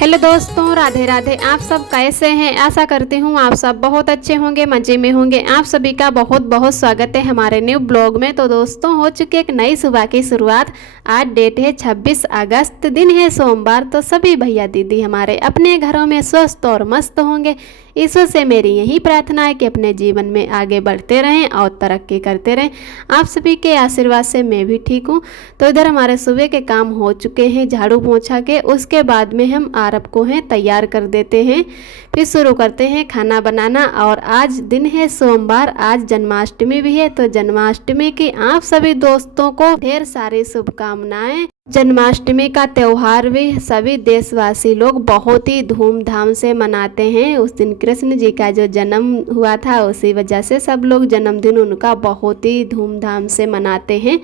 Hello दोस्तों, राधे राधे। आप सब कैसे हैं? आशा करती हूँ आप सब बहुत अच्छे होंगे, मज़े में होंगे। आप सभी का बहुत बहुत स्वागत है हमारे न्यू ब्लॉग में। तो दोस्तों, हो चुकी एक नई सुबह की शुरुआत। आज डेट है 26 अगस्त, दिन है सोमवार। तो सभी भैया दीदी हमारे अपने घरों में स्वस्थ और मस्त होंगे। ईश्वर से मेरी यही प्रार्थना है कि अपने जीवन में आगे बढ़ते रहें और तरक्की करते रहें। आप सभी के आशीर्वाद से मैं भी ठीक हूँ। तो इधर हमारे सुबह के काम हो चुके हैं, झाड़ू पोंछा के। उसके बाद में हम आरब को हैं तैयार कर देते हैं, फिर शुरू करते हैं खाना बनाना। और आज दिन है सोमवार, आज जन्माष्टमी भी है। तो जन्माष्टमी की आप सभी दोस्तों को ढेर सारी शुभकामनाएं। जन्माष्टमी का त्यौहार भी सभी देशवासी लोग बहुत ही धूमधाम से मनाते हैं। उस दिन कृष्ण जी का जो जन्म हुआ था, उसी वजह से सब लोग जन्मदिन उनका बहुत ही धूमधाम से मनाते हैं।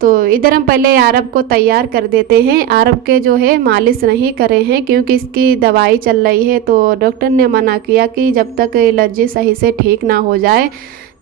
तो इधर हम पहले अरब को तैयार कर देते हैं। अरब के जो है मालिश नहीं करे हैं, क्योंकि इसकी दवाई चल रही है। तो डॉक्टर ने मना किया कि जब तक एलर्जी सही से ठीक ना हो जाए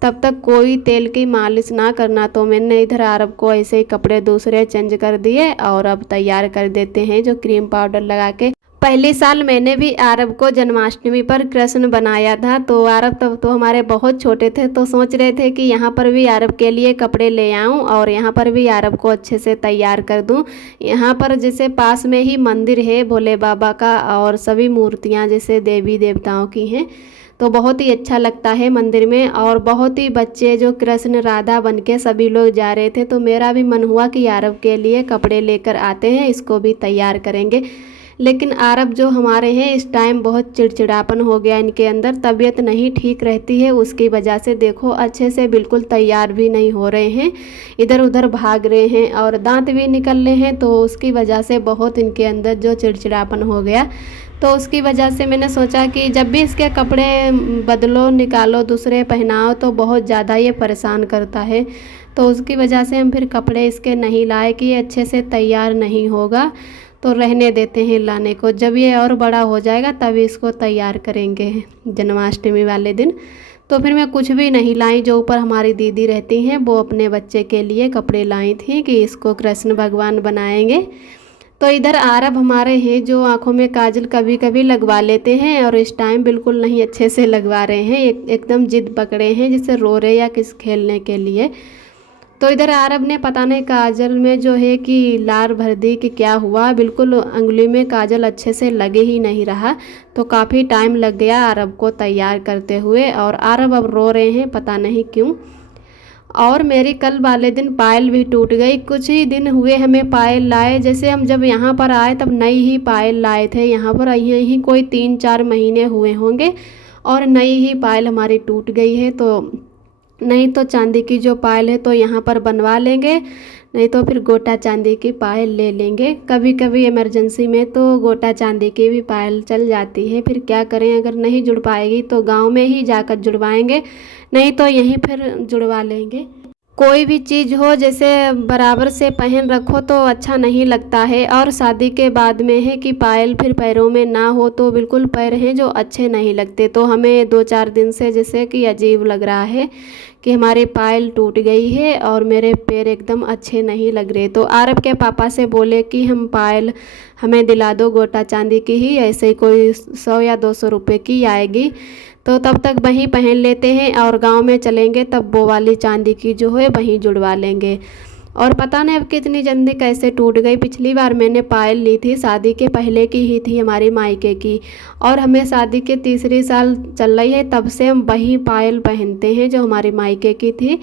तब तक कोई तेल की मालिश ना करना। तो मैंने इधर अरब को ऐसे ही कपड़े दूसरे चेंज कर दिए और अब तैयार कर देते हैं जो क्रीम पाउडर लगा के। पहले साल मैंने भी अरब को जन्माष्टमी पर कृष्ण बनाया था। तो अरब तब तो हमारे बहुत छोटे थे, तो सोच रहे थे कि यहाँ पर भी अरब के लिए कपड़े ले आऊँ और यहाँ पर भी अरब को अच्छे से तैयार कर दूँ। यहाँ पर जैसे पास में ही मंदिर है भोले बाबा का, और सभी मूर्तियाँ जैसे देवी देवताओं की हैं। तो बहुत ही अच्छा लगता है मंदिर में। और बहुत ही बच्चे जो कृष्ण राधा बन के सभी लोग जा रहे थे। तो मेरा भी मन हुआ कि अरब के लिए कपड़े लेकर आते हैं, इसको भी तैयार करेंगे। लेकिन अरब जो हमारे हैं इस टाइम बहुत चिड़चिड़ापन हो गया इनके अंदर, तबीयत नहीं ठीक रहती है। उसकी वजह से देखो अच्छे से बिल्कुल तैयार भी नहीं हो रहे हैं, इधर उधर भाग रहे हैं और दांत भी निकल रहे हैं। तो उसकी वजह से बहुत इनके अंदर जो चिड़चिड़ापन हो गया। तो उसकी वजह से मैंने सोचा कि जब भी इसके कपड़े बदलो, निकालो, दूसरे पहनाओ तो बहुत ज़्यादा ये परेशान करता है। तो उसकी वजह से हम फिर कपड़े इसके नहीं लाए कि ये अच्छे से तैयार नहीं होगा। तो रहने देते हैं लाने को, जब ये और बड़ा हो जाएगा तभी इसको तैयार करेंगे जन्माष्टमी वाले दिन। तो फिर मैं कुछ भी नहीं लाई। जो ऊपर हमारी दीदी रहती हैं वो अपने बच्चे के लिए कपड़े लाई थी कि इसको कृष्ण भगवान बनाएंगे। तो इधर अरब हमारे हैं जो आंखों में काजल कभी कभी लगवा लेते हैं, और इस टाइम बिल्कुल नहीं अच्छे से लगवा रहे हैं। एकदम जिद पकड़े हैं जैसे रो रहे या किस खेलने के लिए। तो इधर अरब ने पता नहीं काजल में जो है कि लार भर दी कि क्या हुआ, बिल्कुल उंगली में काजल अच्छे से लगे ही नहीं रहा। तो काफ़ी टाइम लग गया अरब को तैयार करते हुए, और अरब अब रो रहे हैं पता नहीं क्यों। और मेरी कल वाले दिन पायल भी टूट गई। कुछ ही दिन हुए हमें पायल लाए, जैसे हम जब यहाँ पर आए तब नई ही पायल लाए थे। यहाँ पर यहीं कोई 3-4 महीने हुए होंगे और नई ही पायल हमारी टूट गई है। तो नहीं तो चांदी की जो पायल है तो यहाँ पर बनवा लेंगे, नहीं तो फिर गोटा चांदी की पायल ले लेंगे। कभी कभी इमरजेंसी में तो गोटा चांदी की भी पायल चल जाती है। फिर क्या करें, अगर नहीं जुड़ पाएगी तो गांव में ही जाकर जुड़वाएंगे, नहीं तो यहीं फिर जुड़वा लेंगे। कोई भी चीज़ हो जैसे बराबर से पहन रखो तो अच्छा नहीं लगता है। और शादी के बाद में है कि पायल फिर पैरों में ना हो तो बिल्कुल पैर हैं जो अच्छे नहीं लगते। तो हमें 2-4 दिन से जैसे कि अजीब लग रहा है कि हमारी पायल टूट गई है और मेरे पैर एकदम अच्छे नहीं लग रहे। तो अरब के पापा से बोले कि हम पायल हमें दिला दो गोटा चांदी की ही, ऐसे ही कोई 100 या 200 रुपये की आएगी। तो तब तक वहीं पहन लेते हैं और गांव में चलेंगे तब वो वाली चांदी की जो है वहीं जुड़वा लेंगे। और पता नहीं अब कितनी जल्दी कैसे टूट गई। पिछली बार मैंने पायल ली थी, शादी के पहले की ही थी हमारी मायके की, और हमें शादी के तीसरी साल चल रही है तब से हम वही पायल पहनते हैं जो हमारी मायके की थी।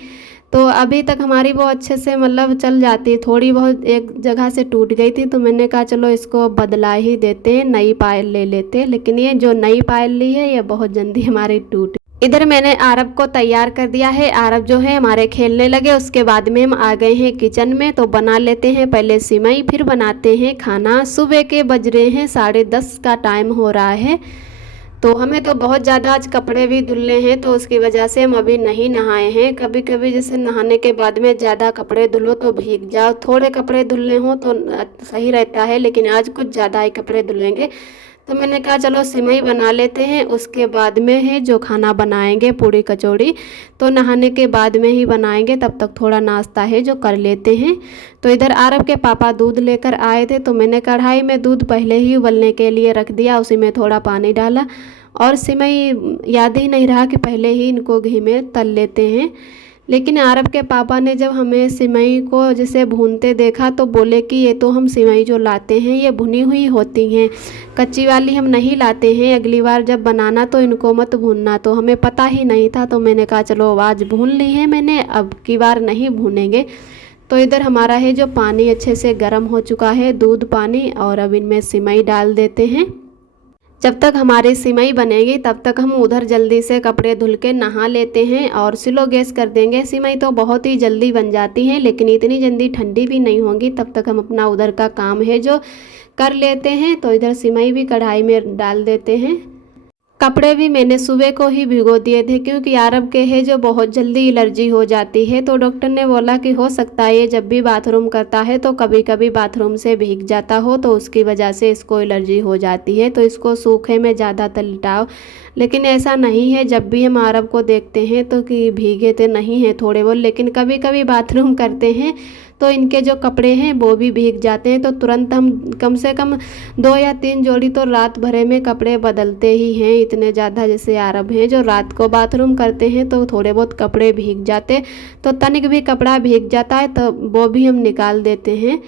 तो अभी तक हमारी वो अच्छे से मतलब चल जाती। थोड़ी बहुत एक जगह से टूट गई थी तो मैंने कहा चलो इसको बदला ही देते हैं, नई पायल ले लेते हैं। लेकिन ये जो नई पायल ली है ये बहुत जल्दी हमारी टूट। इधर मैंने अरब को तैयार कर दिया है। अरब जो है हमारे खेलने लगे। उसके बाद में हम आ गए हैं किचन में। तो बना लेते हैं पहले सिमई, फिर बनाते हैं खाना। सुबह के बज रहे हैं 10:30 का टाइम हो रहा है। तो हमें तो बहुत ज़्यादा आज कपड़े भी धुलने हैं, तो उसकी वजह से हम अभी नहीं नहाए हैं। कभी कभी जैसे नहाने के बाद में ज़्यादा कपड़े धुलो तो भीग जाओ, थोड़े कपड़े धुलने हो तो सही रहता है, लेकिन आज कुछ ज़्यादा ही कपड़े धुलेंगे। तो मैंने कहा चलो सिवई बना लेते हैं, उसके बाद में है जो खाना बनाएंगे पूड़ी कचौड़ी, तो नहाने के बाद में ही बनाएंगे, तब तक थोड़ा नाश्ता है जो कर लेते हैं। तो इधर आरव के पापा दूध लेकर आए थे, तो मैंने कढ़ाई में दूध पहले ही उबलने के लिए रख दिया, उसी में थोड़ा पानी डाला और सिवई याद ही नहीं रहा कि पहले ही इनको घी में तल लेते हैं। लेकिन आरव के पापा ने जब हमें सिवई को जैसे भूनते देखा तो बोले कि ये तो हम सिवई जो लाते हैं ये भुनी हुई होती हैं, कच्ची वाली हम नहीं लाते हैं, अगली बार जब बनाना तो इनको मत भूनना। तो हमें पता ही नहीं था, तो मैंने कहा चलो आज भून ली है मैंने, अब की बार नहीं भूनेंगे। तो इधर हमारा है जो पानी अच्छे से गर्म हो चुका है, दूध पानी, और अब इनमें सिवई डाल देते हैं। जब तक हमारी सिवई बनेगी तब तक हम उधर जल्दी से कपड़े धुल के नहा लेते हैं और स्लो गैस कर देंगे। सिवई तो बहुत ही जल्दी बन जाती हैं, लेकिन इतनी जल्दी ठंडी भी नहीं होंगी, तब तक हम अपना उधर का काम है जो कर लेते हैं। तो इधर सिवई भी कढ़ाई में डाल देते हैं। कपड़े भी मैंने सुबह को ही भिगो दिए थे, क्योंकि आरव के है जो बहुत जल्दी एलर्जी हो जाती है, तो डॉक्टर ने बोला कि हो सकता है ये जब भी बाथरूम करता है तो कभी कभी बाथरूम से भीग जाता हो, तो उसकी वजह से इसको एलर्जी हो जाती है, तो इसको सूखे में ज़्यादातर लिटाओ। लेकिन ऐसा नहीं है, जब भी हम आरव को देखते हैं तो कि भीगे तो नहीं हैं थोड़े बहुत, लेकिन कभी कभी बाथरूम करते हैं तो इनके जो कपड़े हैं वो भी भीग जाते हैं, तो तुरंत हम कम से कम 2 या 3 जोड़ी तो रात भरे में कपड़े बदलते ही हैं। इतने ज़्यादा जैसे आरव हैं जो रात को बाथरूम करते हैं तो थोड़े बहुत कपड़े भीग जाते, तो तनिक भी कपड़ा भीग जाता है तो वो भी हम निकाल देते हैं।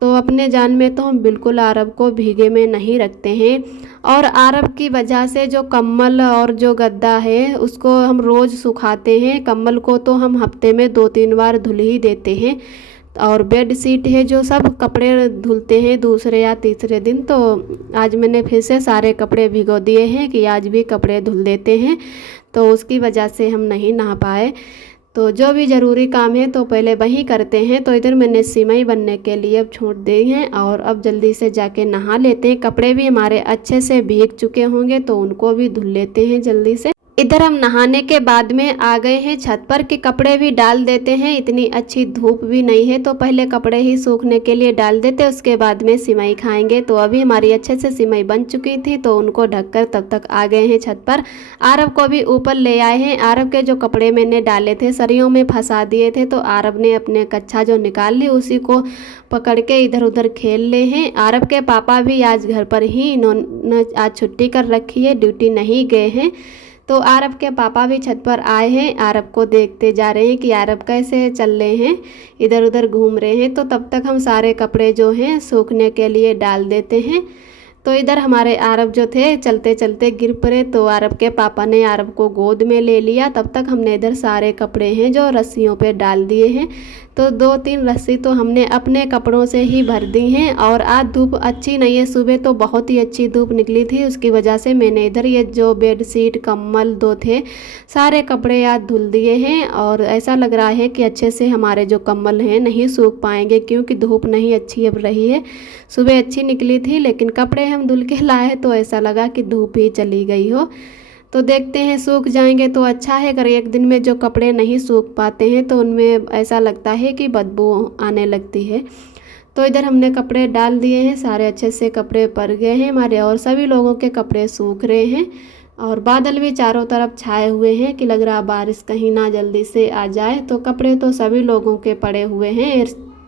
तो अपने जान में तो हम बिल्कुल आरव को भीगे में नहीं रखते हैं। और आरव की वजह से जो कम्बल और जो गद्दा है उसको हम रोज़ सुखाते हैं। कम्बल को तो हम हफ्ते में 2-3 बार धुल ही देते हैं, और बेड शीट है जो सब कपड़े धुलते हैं दूसरे या तीसरे दिन। तो आज मैंने फिर से सारे कपड़े भिगो दिए हैं कि आज भी कपड़े धुल देते हैं, तो उसकी वजह से हम नहीं नहा पाए। तो जो भी ज़रूरी काम है तो पहले वही करते हैं। तो इधर मैंने सिवई बनने के लिए अब छोड़ दी हैं, और अब जल्दी से जाके नहा लेते हैं। कपड़े भी हमारे अच्छे से भीग चुके होंगे तो उनको भी धुल लेते हैं जल्दी से। इधर हम नहाने के बाद में आ गए हैं छत पर कि कपड़े भी डाल देते हैं, इतनी अच्छी धूप भी नहीं है, तो पहले कपड़े ही सूखने के लिए डाल देते, उसके बाद में सिवई खाएंगे। तो अभी हमारी अच्छे से सिवई बन चुकी थी, तो उनको ढककर तब तक आ गए हैं छत पर। आरव को भी ऊपर ले आए हैं। आरव के जो कपड़े मैंने डाले थे सरियों में फंसा दिए थे, तो आरव ने अपने कच्छा जो निकाल ली उसी को पकड़ के इधर उधर खेल ले हैं। आरव के पापा भी आज घर पर ही, इन्होंने आज छुट्टी कर रखी है, ड्यूटी नहीं गए हैं। तो आरव के पापा भी छत पर आए हैं, आरव को देखते जा रहे हैं कि आरव कैसे चल रहे हैं, इधर उधर घूम रहे हैं। तो तब तक हम सारे कपड़े जो हैं सूखने के लिए डाल देते हैं। तो इधर हमारे आरव जो थे चलते चलते गिर पड़े, तो आरव के पापा ने आरव को गोद में ले लिया। तब तक हमने इधर सारे कपड़े हैं जो रस्सियों पे डाल दिए हैं। तो 2-3 रस्सी तो हमने अपने कपड़ों से ही भर दी हैं। और आज धूप अच्छी नहीं है, सुबह तो बहुत ही अच्छी धूप निकली थी, उसकी वजह से मैंने इधर ये जो बेड शीट कम्बल 2 थे सारे कपड़े आज धुल दिए हैं। और ऐसा लग रहा है कि अच्छे से हमारे जो कम्बल हैं नहीं सूख पाएंगे, क्योंकि धूप नहीं अच्छी अब रही है। सुबह अच्छी निकली थी, लेकिन कपड़े हम धुल के लाए तो ऐसा लगा कि धूप ही चली गई हो। तो देखते हैं, सूख जाएंगे तो अच्छा है, अगर एक दिन में जो कपड़े नहीं सूख पाते हैं तो उनमें ऐसा लगता है कि बदबू आने लगती है। तो इधर हमने कपड़े डाल दिए हैं, सारे अच्छे से कपड़े पड़ गए हैं हमारे, और सभी लोगों के कपड़े सूख रहे हैं। और बादल भी चारों तरफ छाए हुए हैं कि लग रहा बारिश कहीं ना जल्दी से आ जाए। तो कपड़े तो सभी लोगों के पड़े हुए हैं,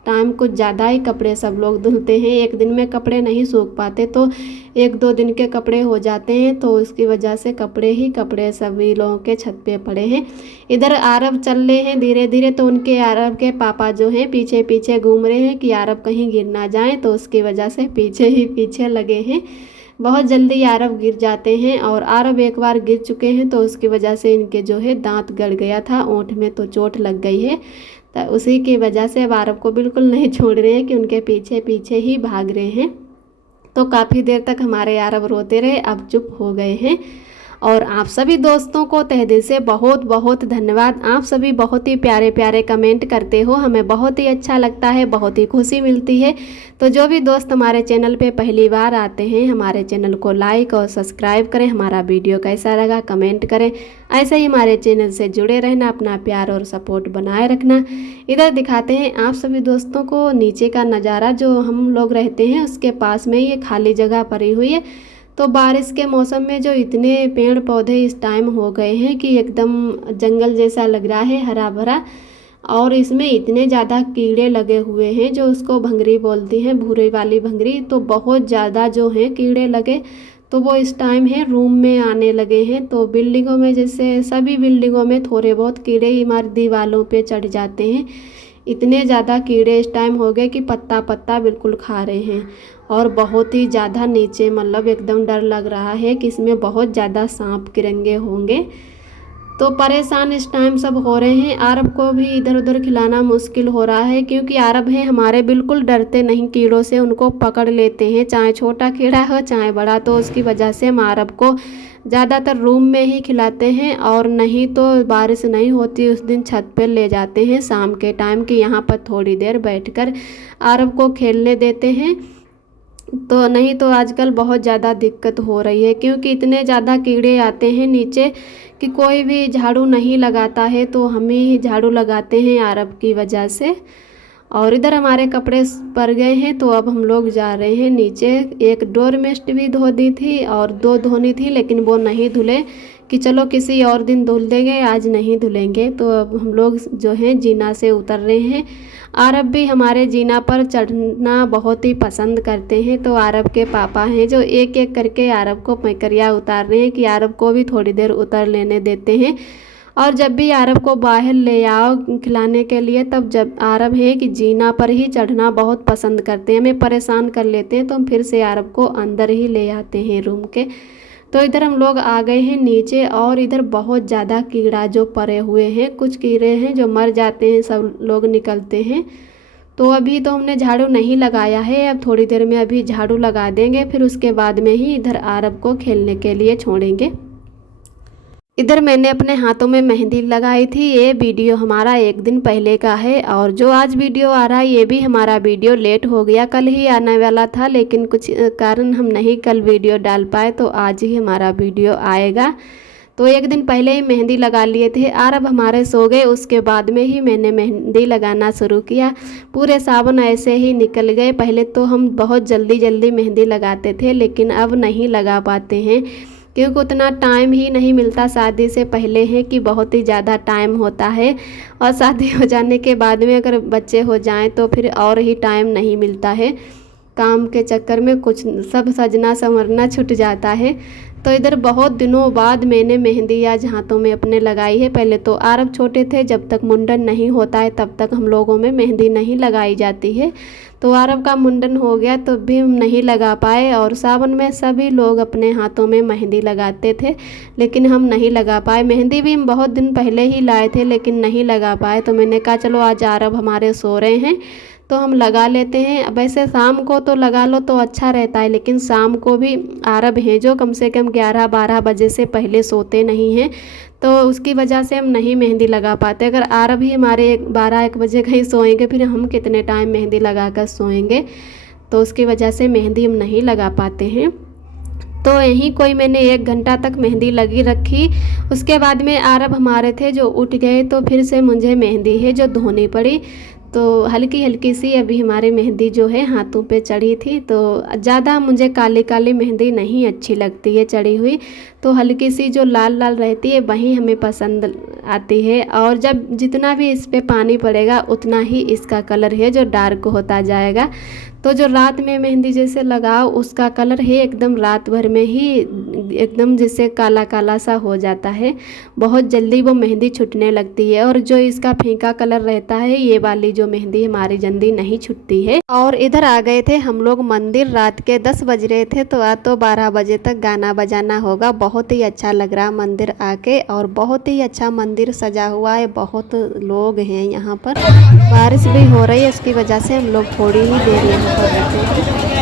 टाइम कुछ ज़्यादा ही कपड़े सब लोग धुलते हैं, एक दिन में कपड़े नहीं सूख पाते, तो 1-2 दिन के कपड़े हो जाते हैं। तो उसकी वजह से कपड़े ही कपड़े सभी लोगों के छत पे पड़े हैं। इधर आरव चल रहे हैं धीरे धीरे, तो उनके आरव के पापा जो हैं पीछे पीछे घूम रहे हैं कि आरव कहीं गिर ना जाए, तो उसकी वजह से पीछे ही पीछे लगे हैं। बहुत जल्दी आरव गिर जाते हैं, और आरव एक बार गिर चुके हैं तो उसकी वजह से इनके जो है दांत गड़ गया था, ओंठ में तो चोट लग गई है। तो उसी की वजह से अब आरव को बिल्कुल नहीं छोड़ रहे हैं कि उनके पीछे पीछे ही भाग रहे हैं। तो काफ़ी देर तक हमारे आरव रोते रहे, अब चुप हो गए हैं। और आप सभी दोस्तों को तहे दिल से बहुत बहुत धन्यवाद। आप सभी बहुत ही प्यारे प्यारे कमेंट करते हो, हमें बहुत ही अच्छा लगता है, बहुत ही खुशी मिलती है। तो जो भी दोस्त हमारे चैनल पे पहली बार आते हैं, हमारे चैनल को लाइक और सब्सक्राइब करें, हमारा वीडियो कैसा लगा कमेंट करें। ऐसे ही हमारे चैनल से जुड़े रहना, अपना प्यार और सपोर्ट बनाए रखना। इधर दिखाते हैं आप सभी दोस्तों को नीचे का नज़ारा, जो हम लोग रहते हैं उसके पास में ये खाली जगह पड़ी हुई है, तो बारिश के मौसम में जो इतने पेड़ पौधे इस टाइम हो गए हैं कि एकदम जंगल जैसा लग रहा है, हरा भरा। और इसमें इतने ज़्यादा कीड़े लगे हुए हैं, जो उसको भंगरी बोलती हैं, भूरे वाली भंगरी। तो बहुत ज़्यादा जो हैं कीड़े लगे, तो वो इस टाइम है रूम में आने लगे हैं। तो बिल्डिंगों में, जैसे सभी बिल्डिंगों में थोड़े बहुत कीड़े इमारत दीवारों पे चढ़ जाते हैं। इतने ज़्यादा कीड़े इस टाइम हो गए कि पत्ता पत्ता बिल्कुल खा रहे हैं। और बहुत ही ज़्यादा नीचे, मतलब एकदम डर लग रहा है कि इसमें बहुत ज़्यादा सांप किरंगे होंगे। तो परेशान इस टाइम सब हो रहे हैं। आरब को भी इधर उधर खिलाना मुश्किल हो रहा है, क्योंकि आरब हैं हमारे बिल्कुल डरते नहीं कीड़ों से, उनको पकड़ लेते हैं, चाहे छोटा कीड़ा हो चाहे बड़ा। तो उसकी वजह से हम आरब को ज़्यादातर रूम में ही खिलाते हैं, और नहीं तो बारिश नहीं होती उस दिन छत पर ले जाते हैं शाम के टाइम कि यहाँ पर थोड़ी देर बैठकर आरब को खेलने देते हैं। तो नहीं तो आजकल बहुत ज़्यादा दिक्कत हो रही है, क्योंकि इतने ज़्यादा कीड़े आते हैं नीचे कि कोई भी झाड़ू नहीं लगाता है। तो हम ही झाड़ू लगाते हैं आरब की वजह से। और इधर हमारे कपड़े पड़ गए हैं, तो अब हम लोग जा रहे हैं नीचे। एक डोरमेट भी धो दी थी और 2 धोनी थी, लेकिन वो नहीं धुले कि चलो किसी और दिन धुल देंगे, आज नहीं धुलेंगे। तो अब हम लोग जो हैं जीना से उतर रहे हैं। आरब भी हमारे जीना पर चढ़ना बहुत ही पसंद करते हैं। तो आरब के पापा हैं जो एक एक करके आरब को पैकरिया उतार रहे हैं कि आरब को भी थोड़ी देर उतर लेने देते हैं। और जब भी आरब को बाहर ले आओ खिलाने के लिए, तब जब आरब है कि जीना पर ही चढ़ना बहुत पसंद करते हैं, हमें परेशान कर लेते हैं। तो हम फिर से आरब को अंदर ही ले आते हैं रूम के। तो इधर हम लोग आ गए हैं नीचे, और इधर बहुत ज़्यादा कीड़ा जो पड़े हुए हैं। कुछ कीड़े हैं जो मर जाते हैं, सब लोग निकलते हैं। तो अभी तो हमने झाड़ू नहीं लगाया है, अब थोड़ी देर में अभी झाड़ू लगा देंगे, फिर उसके बाद में ही इधर आरब को खेलने के लिए छोड़ेंगे। इधर मैंने अपने हाथों में मेहंदी लगाई थी। ये वीडियो हमारा 1 दिन पहले का है, और जो आज वीडियो आ रहा है ये भी हमारा वीडियो लेट हो गया। कल ही आने वाला था, लेकिन कुछ कारण हम नहीं कल वीडियो डाल पाए, तो आज ही हमारा वीडियो आएगा। तो 1 दिन पहले ही मेहंदी लगा लिए थे। आरब हमारे सो गए, उसके बाद में ही मैंने मेहंदी लगाना शुरू किया। पूरे सावन ऐसे ही निकल गए। पहले तो हम बहुत जल्दी जल्दी मेहंदी लगाते थे, लेकिन अब नहीं लगा पाते हैं, क्योंकि उतना टाइम ही नहीं मिलता। शादी से पहले है कि बहुत ही ज़्यादा टाइम होता है, और शादी हो जाने के बाद में अगर बच्चे हो जाएं तो फिर और ही टाइम नहीं मिलता है। काम के चक्कर में कुछ सब सजना संवरना छूट जाता है। तो इधर बहुत दिनों बाद मैंने मेहंदी आज हाथों में अपने लगाई है। पहले तो आरब छोटे थे, जब तक मुंडन नहीं होता है तब तक हम लोगों में मेहंदी नहीं लगाई जाती है। तो आरब का मुंडन हो गया तो भी हम नहीं लगा पाए, और सावन में सभी लोग अपने हाथों में मेहंदी लगाते थे, लेकिन हम नहीं लगा पाए। मेहंदी भी हम बहुत दिन पहले ही लाए थे, लेकिन नहीं लगा पाए। तो मैंने कहा चलो आज आरब हमारे सो रहे हैं तो हम लगा लेते हैं। वैसे शाम को तो लगा लो तो अच्छा रहता है, लेकिन शाम को भी आरब हैं जो कम से कम 11-12 बजे से पहले सोते नहीं हैं, तो उसकी वजह से हम नहीं मेहंदी लगा पाते। अगर आरब ही हमारे 12-1 बजे कहीं सोएंगे, फिर हम कितने टाइम मेहंदी लगा कर सोएंगे, तो उसकी वजह से मेहंदी हम नहीं लगा पाते हैं। तो यहीं कोई मैंने 1 घंटा तक मेहंदी लगी रखी। उसके बाद में आरब हमारे थे जो उठ गए, तो फिर से मुझे मेहंदी है जो धोनी पड़ी। तो हल्की हल्की सी अभी हमारी मेहंदी जो है हाथों पे चढ़ी थी। तो ज़्यादा मुझे काली काली मेहंदी नहीं अच्छी लगती है चढ़ी हुई, तो हल्की सी जो लाल लाल रहती है वही हमें पसंद आती है। और जब जितना भी इस पे पानी पड़ेगा उतना ही इसका कलर है जो डार्क होता जाएगा। तो जो रात में मेहंदी जैसे लगाओ उसका कलर है एकदम रात भर में ही एकदम जैसे काला काला सा हो जाता है, बहुत जल्दी वो मेहंदी छूटने लगती है। और जो इसका फीका कलर रहता है ये वाली जो मेहंदी हमारी जल्दी नहीं छूटती है। और इधर आ गए थे हम लोग मंदिर, रात के 10 बज रहे थे, तो आज तो 12 बजे तक गाना बजाना होगा। बहुत ही अच्छा लग रहा मंदिर आके, और बहुत ही अच्छा मंदिर सजा हुआ है। बहुत लोग हैं यहाँ पर, बारिश भी हो रही है, उसकी वजह से हम लोग थोड़ी ही देर यहाँ पर रहते हैं।